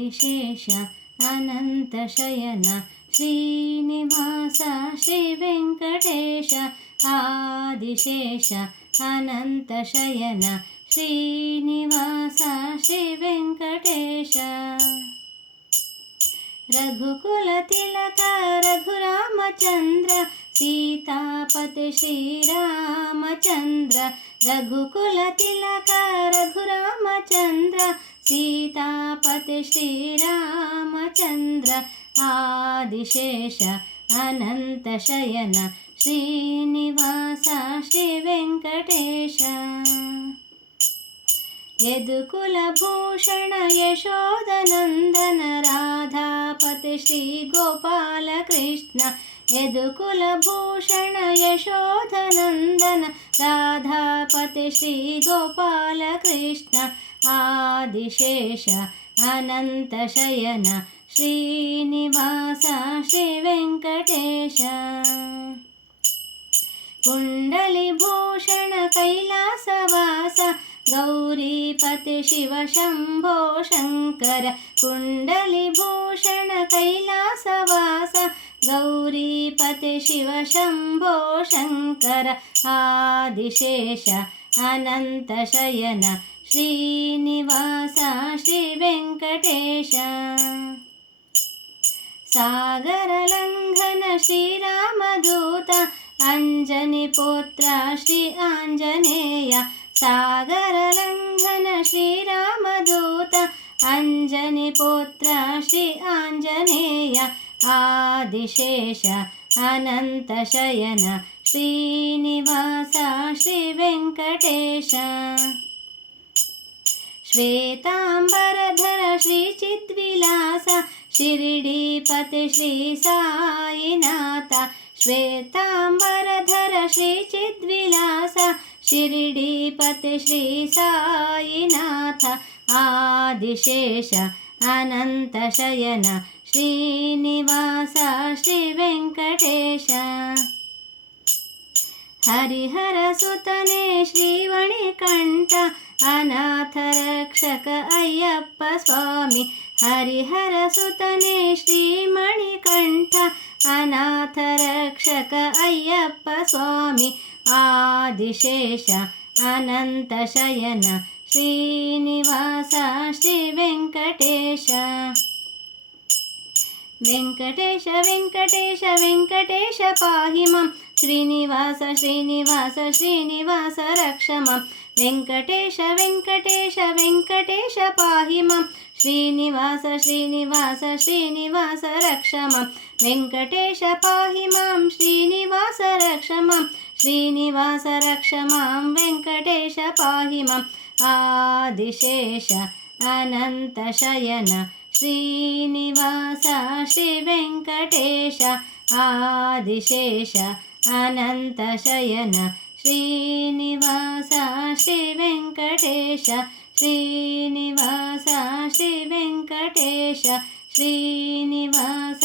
ఆదిశేష అనంతశయన శ్రీనివాస శ్రీ వెంకటేశ ఆదిశేష అనంతశయన శ్రీనివాస శ్రీ వెంకటేశ రఘుకుల తిలక రఘురామచంద్ర సీతాపతి శ్రీరామచంద్ర రఘుకుల తిలక రఘురామచంద్ర सीतापति श्रीरामचन्द्र आदिशेष अनन्तशयन श्रीनिवास श्रीवेङ्कटेश यदुकुलभूषण यशोदनन्दन राधापति श्रीगोपालकृष्ण यदुकुलभूषण यशोदनन्दन राधापति श्रीगोपालकृष्ण आदिशेष अनन्तशयन श्रीनिवास श्रीवेङ्कटेश कुण्डलिभूषण कैलासवास गौरीपति शिव शम्भो शङ्कर कुण्डलिभूषण कैलासवास गौरीपति शिव शम्भो शङ्कर आदिशेष अनन्तशयन श्रीनिवास श्रीवेङ्कटेश सागरलङ्घन श्रीरामदूत अञ्जनिपुत्र श्री आञ्जनेय सागरलङ्घन श्रीरामदूत अञ्जनिपुत्र श्री आञ्जनेय आदिशेष अनन्तशयन श्रीनिवास श्रीवेङ्कटेश श्वेताम्बरधर श्रीचिद्विलास शिरिडीपति श्री साईनाथ श्वेताम्बरधर श्रीचिद्विलास शिरिडीपति श्री साईनाथ आदिशेष अनन्तशयन श्रीनिवास श्रीवेङ्कटेश हरिहरसुतने श्रीवणिकण्ठ अनाथरक्षक अय्यप्प स्वामी हरिहरसुतने श्रीमणिकण्ठ अनाथरक्षक अय्यप्प स्वामी आदिशेष अनन्तशयन श्रीनिवास श्रीवेङ्कटेश वेङ्कटेश वेङ्कटेश वेङ्कटेश पाहि मम श्रीनिवास श्रीनिवास श्रीनिवास रक्ष मम वेङ्कटेश वेङ्कटेश वेङ्कटेश पाहि मम श्रीनिवास श्रीनिवास श्रीनिवास रक्ष मम वेङ्कटेश पाहि मां श्रीनिवास रक्ष मम श्रीनिवास रक्ष मां वेङ्कटेश पाहि मम आदिशेष अनन्तशयन శ్రీనివాస శ్రీ వెంకటేశ శ్రీనివాస శ్రీ వెంకటేశ శ్రీనివాస